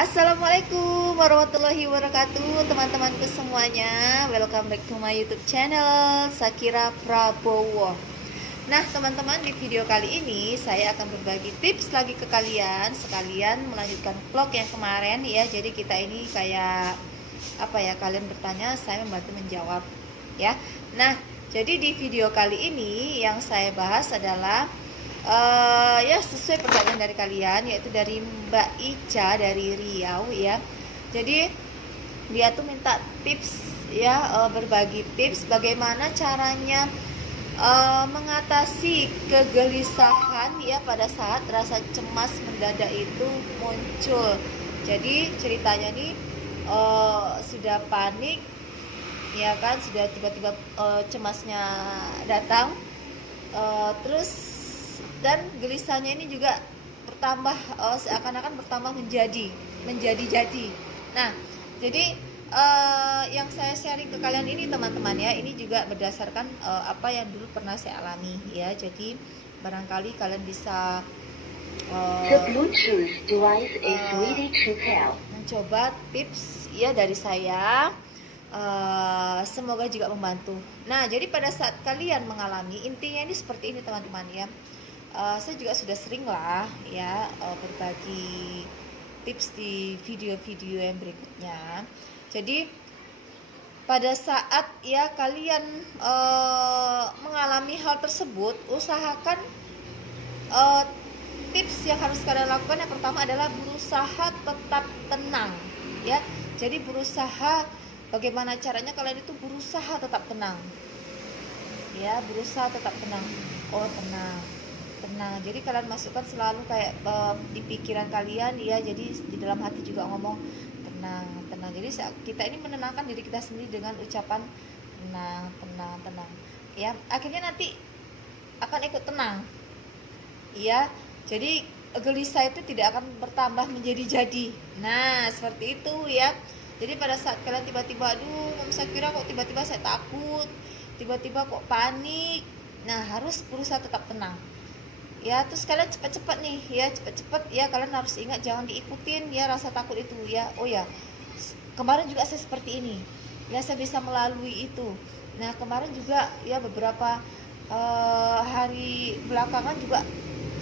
Assalamualaikum warahmatullahi wabarakatuh, teman-temanku semuanya. Welcome back to my YouTube channel Sakira Prabowo. Nah, teman-teman, di video kali ini saya akan berbagi tips lagi ke kalian, sekalian melanjutkan vlog yang kemarin ya. Jadi kita ini kayak apa ya, kalian bertanya, saya membantu menjawab ya. Nah, jadi di video kali ini yang saya bahas adalah ya sesuai pertanyaan dari kalian, yaitu dari Mbak Ica dari Riau ya. Jadi dia tuh minta tips ya, berbagi tips bagaimana caranya mengatasi kegelisahan ya pada saat rasa cemas mendadak itu muncul. Jadi ceritanya nih sudah panik ya kan, sudah tiba-tiba cemasnya datang, terus dan gelisahnya ini juga bertambah, seakan-akan bertambah menjadi. Nah, jadi yang saya sharing ke kalian ini teman-teman ya, ini juga berdasarkan apa yang dulu pernah saya alami ya. Jadi barangkali kalian bisa mencoba tips ya dari saya. Semoga juga membantu. Nah, jadi pada saat kalian mengalami, intinya ini seperti ini teman-teman ya. Saya juga sudah sering lah ya berbagi tips di video-video yang berikutnya. Jadi pada saat ya kalian mengalami hal tersebut, usahakan tips yang harus kalian lakukan yang pertama adalah berusaha tetap tenang ya. Jadi berusaha, bagaimana caranya kalian itu berusaha tetap tenang ya, berusaha tetap tenang. Tenang. Jadi kalian masukkan selalu kayak di pikiran kalian ya. Jadi di dalam hati juga ngomong tenang. Jadi kita ini menenangkan diri kita sendiri dengan ucapan tenang ya. Akhirnya nanti akan ikut tenang ya. Jadi gelisah itu tidak akan bertambah menjadi. Nah, seperti itu ya. Jadi pada saat kalian tiba-tiba, aduh saya kira kok tiba-tiba saya takut, tiba-tiba kok panik, nah harus berusaha tetap tenang ya. Terus kalian cepat-cepat nih ya, cepat-cepat ya, kalian harus ingat jangan diikutin ya rasa takut itu ya. Oh ya, kemarin juga saya seperti ini ya, saya bisa melalui itu. Nah, kemarin juga ya, beberapa hari belakangan juga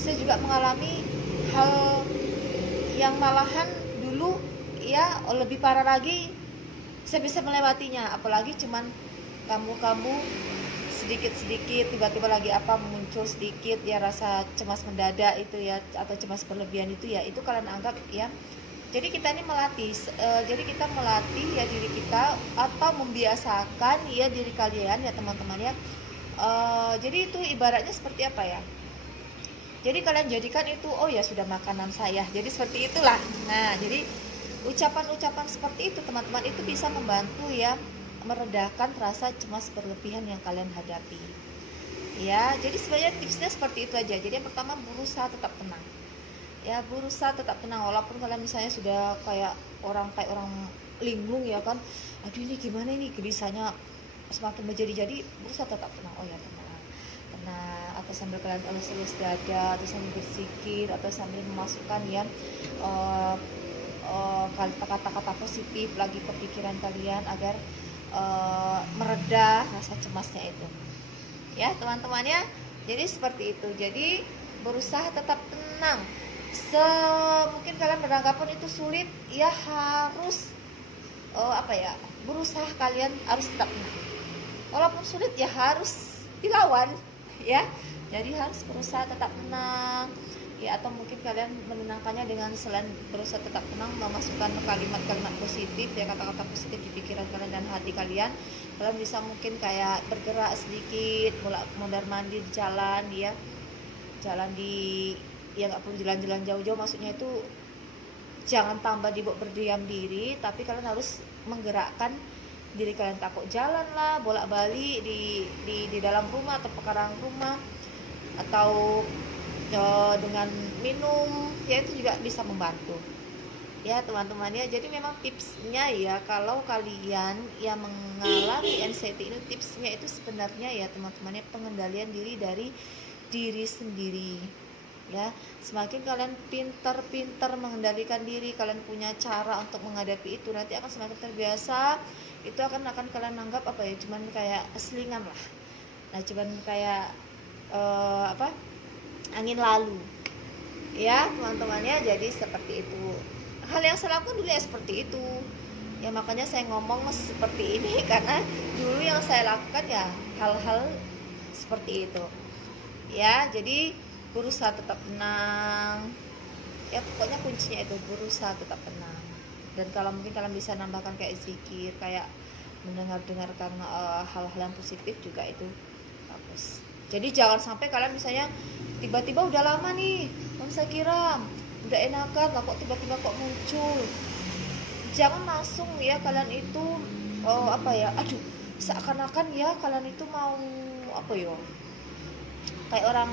saya juga mengalami hal yang malahan dulu ya lebih parah lagi, saya bisa melewatinya. Apalagi cuman kamu sedikit tiba-tiba lagi apa muncul sedikit ya rasa cemas mendadak itu ya, atau cemas berlebihan itu ya, itu kalian anggap ya. Jadi kita ini melatih, jadi kita melatih ya diri kita, atau membiasakan ya diri kalian ya teman-teman ya. Jadi itu ibaratnya seperti apa ya, jadi kalian jadikan itu, oh ya sudah makanan saya, jadi seperti itulah. Nah, jadi ucapan-ucapan seperti itu teman-teman, itu bisa membantu ya meredakan rasa cemas berlebihan yang kalian hadapi ya. Jadi sebenarnya tipsnya seperti itu aja. Jadi yang pertama, berusaha tetap tenang ya, berusaha tetap tenang walaupun kalian misalnya sudah kayak orang linglung ya kan, aduh ini gimana ini, gelisahnya semakin menjadi, berusaha tetap tenang. Oh ya, tenang, atau sambil kalian elus-elus dada, atau sambil berzikir, atau sambil memasukkan ya kata-kata positif lagi ke pikiran kalian agar mereda rasa cemasnya itu ya teman-teman ya. Jadi seperti itu. Jadi berusaha tetap tenang. Mungkin kalian beranggapan itu sulit ya, harus berusaha kalian harus tetap tenang. Walaupun sulit ya harus dilawan ya. Jadi harus berusaha tetap tenang ya, atau mungkin kalian menenangkannya dengan selain berusaha tetap tenang, memasukkan kalimat-kalimat positif ya, kata-kata positif di pikiran kalian dan hati kalian. Kalian bisa mungkin kayak bergerak sedikit, mondar mandir di jalan ya, jalan di ya, nggak perlu jalan-jalan jauh-jauh, maksudnya itu jangan tambah berdiam diri, tapi kalian harus menggerakkan diri kalian. Takut jalan lah bolak-balik di dalam rumah atau pekarangan rumah, atau dengan minum ya, itu juga bisa membantu ya teman-teman ya. Jadi memang tipsnya ya, kalau kalian yang mengalami anxiety ini, tipsnya itu sebenarnya ya teman-teman ya, pengendalian diri dari diri sendiri ya. Semakin kalian pintar mengendalikan diri, kalian punya cara untuk menghadapi itu, nanti akan semakin terbiasa. Itu akan kalian anggap apa ya, cuman kayak selingan lah. Nah, cuman kayak angin lalu, ya teman-teman ya. Jadi seperti itu, hal yang saya lakukan dulu ya seperti itu ya, makanya saya ngomong seperti ini karena dulu yang saya lakukan ya hal-hal seperti itu ya. Jadi berusaha tetap tenang ya, pokoknya kuncinya itu berusaha tetap tenang. Dan kalau mungkin kalian bisa nambahkan kayak zikir, kayak mendengarkan hal-hal yang positif juga, itu bagus. Jadi jangan sampai kalian misalnya tiba-tiba udah lama nih Sakira udah enakan lah, kok tiba-tiba kok muncul. Jangan langsung ya kalian itu aduh, seakan-akan ya kalian itu mau kayak orang,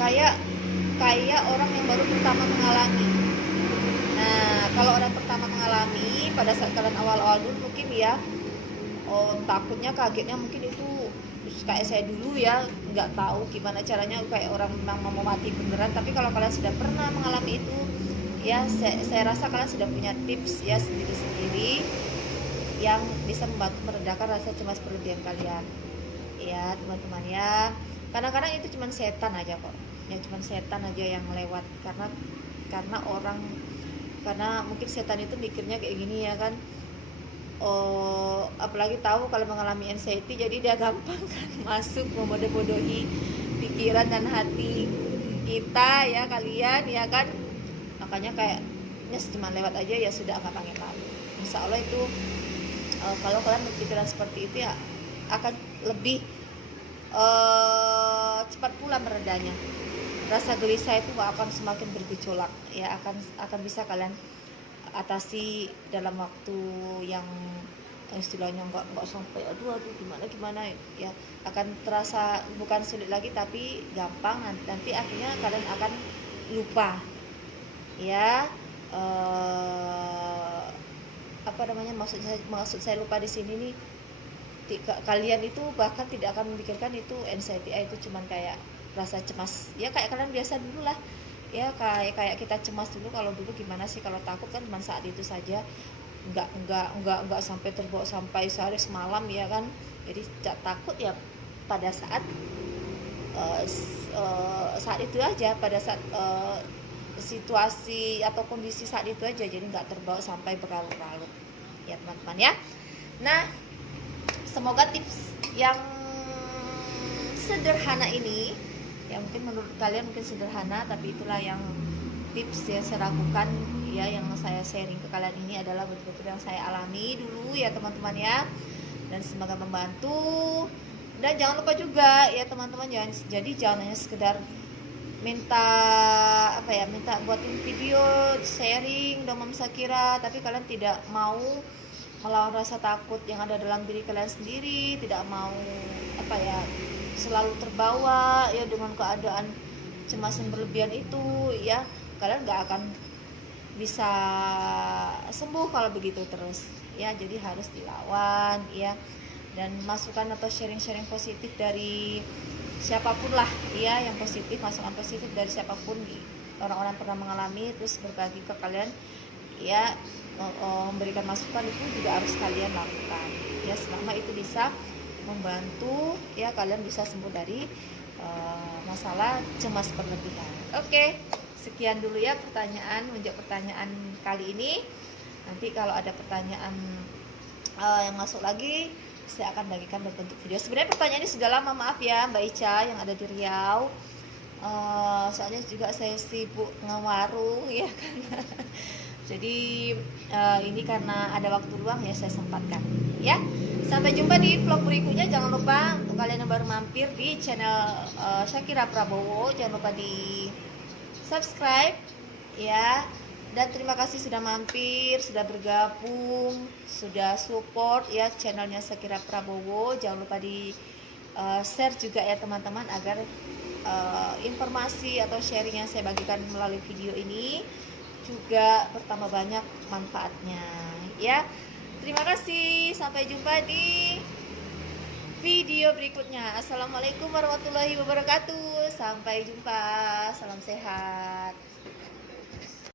kayak orang yang baru pertama mengalami. Nah, kalau orang pertama mengalami pada saat kalian awal-awal dulu mungkin ya, takutnya kagetnya mungkin itu kayak saya dulu ya, nggak tahu gimana caranya, kayak orang memang mau mati beneran. Tapi kalau kalian sudah pernah mengalami itu ya, saya rasa kalian sudah punya tips ya sendiri-sendiri yang bisa membantu meredakan rasa cemas berlebihan kalian ya teman-teman ya. Kadang-kadang itu cuma setan aja kok ya, cuma setan aja yang lewat, karena mungkin setan itu mikirnya kayak gini ya kan. Apalagi tahu kalau mengalami anxiety, jadi dia gampang kan masuk membodoh-bodohi pikiran dan hati kita ya kalian ya kan. Makanya kayaknya cuma lewat aja ya sudah, nggak pengen lalu. Insya Allah itu kalau kalian berpikiran seperti itu ya akan lebih cepat pula meredanya. Rasa gelisah itu akan semakin bergejolak ya, akan bisa kalian atasi dalam waktu yang istilahnya nggak sampai aduh gimana ya, akan terasa bukan sulit lagi tapi gampang. Nanti akhirnya kalian akan lupa ya. Maksud saya lupa di sini nih, kalian itu bahkan tidak akan memikirkan itu anxiety, itu cuman kayak rasa cemas ya, kayak kalian biasa dulu lah ya, kayak kita cemas dulu. Kalau dulu gimana sih, kalau takut kan cuma saat itu saja, nggak sampai terbawa sampai sehari semalam ya kan. Jadi takut ya pada saat itu aja, pada saat situasi atau kondisi saat itu aja, jadi nggak terbawa sampai berlarut-larut ya teman-teman ya. Nah, semoga tips yang sederhana ini ya, mungkin menurut kalian mungkin sederhana, tapi itulah yang tips yang saya lakukan ya, yang saya sharing ke kalian ini adalah betul-betul yang saya alami dulu ya teman-teman ya, dan semoga membantu. Dan jangan lupa juga ya teman-teman, jangan hanya sekedar minta buatin video sharing dengan Sakira, tapi kalian tidak mau melawan rasa takut yang ada dalam diri kalian sendiri, tidak mau selalu terbawa ya dengan keadaan cemas yang berlebihan itu ya. Kalian nggak akan bisa sembuh kalau begitu terus ya. Jadi harus dilawan ya, dan masukan atau sharing-sharing positif dari siapapun lah ya, yang positif, masukan positif dari siapapun, orang-orang pernah mengalami, terus berbagi ke kalian ya, memberikan masukan, itu juga harus kalian lakukan ya, selama itu bisa membantu ya kalian bisa sembuh dari masalah cemas berlebihan. Oke, sekian dulu ya menjawab pertanyaan kali ini. Nanti kalau ada pertanyaan yang masuk lagi, saya akan bagikan berbentuk video. Sebenarnya pertanyaan ini sudah lama, maaf ya Mbak Ica yang ada di Riau. Soalnya juga saya sibuk ngewarung ya kan. Jadi ini karena ada waktu luang ya saya sempatkan ya. Sampai jumpa di vlog berikutnya. Jangan lupa untuk kalian yang baru mampir di channel Sakira Prabowo, jangan lupa di subscribe ya. Dan terima kasih sudah mampir, sudah bergabung, sudah support ya channelnya Sakira Prabowo. Jangan lupa di share juga ya teman-teman, agar informasi atau sharing yang saya bagikan melalui video ini juga bertambah banyak manfaatnya ya. Terima kasih, sampai jumpa di video berikutnya. Assalamualaikum warahmatullahi wabarakatuh. Sampai jumpa. Salam sehat.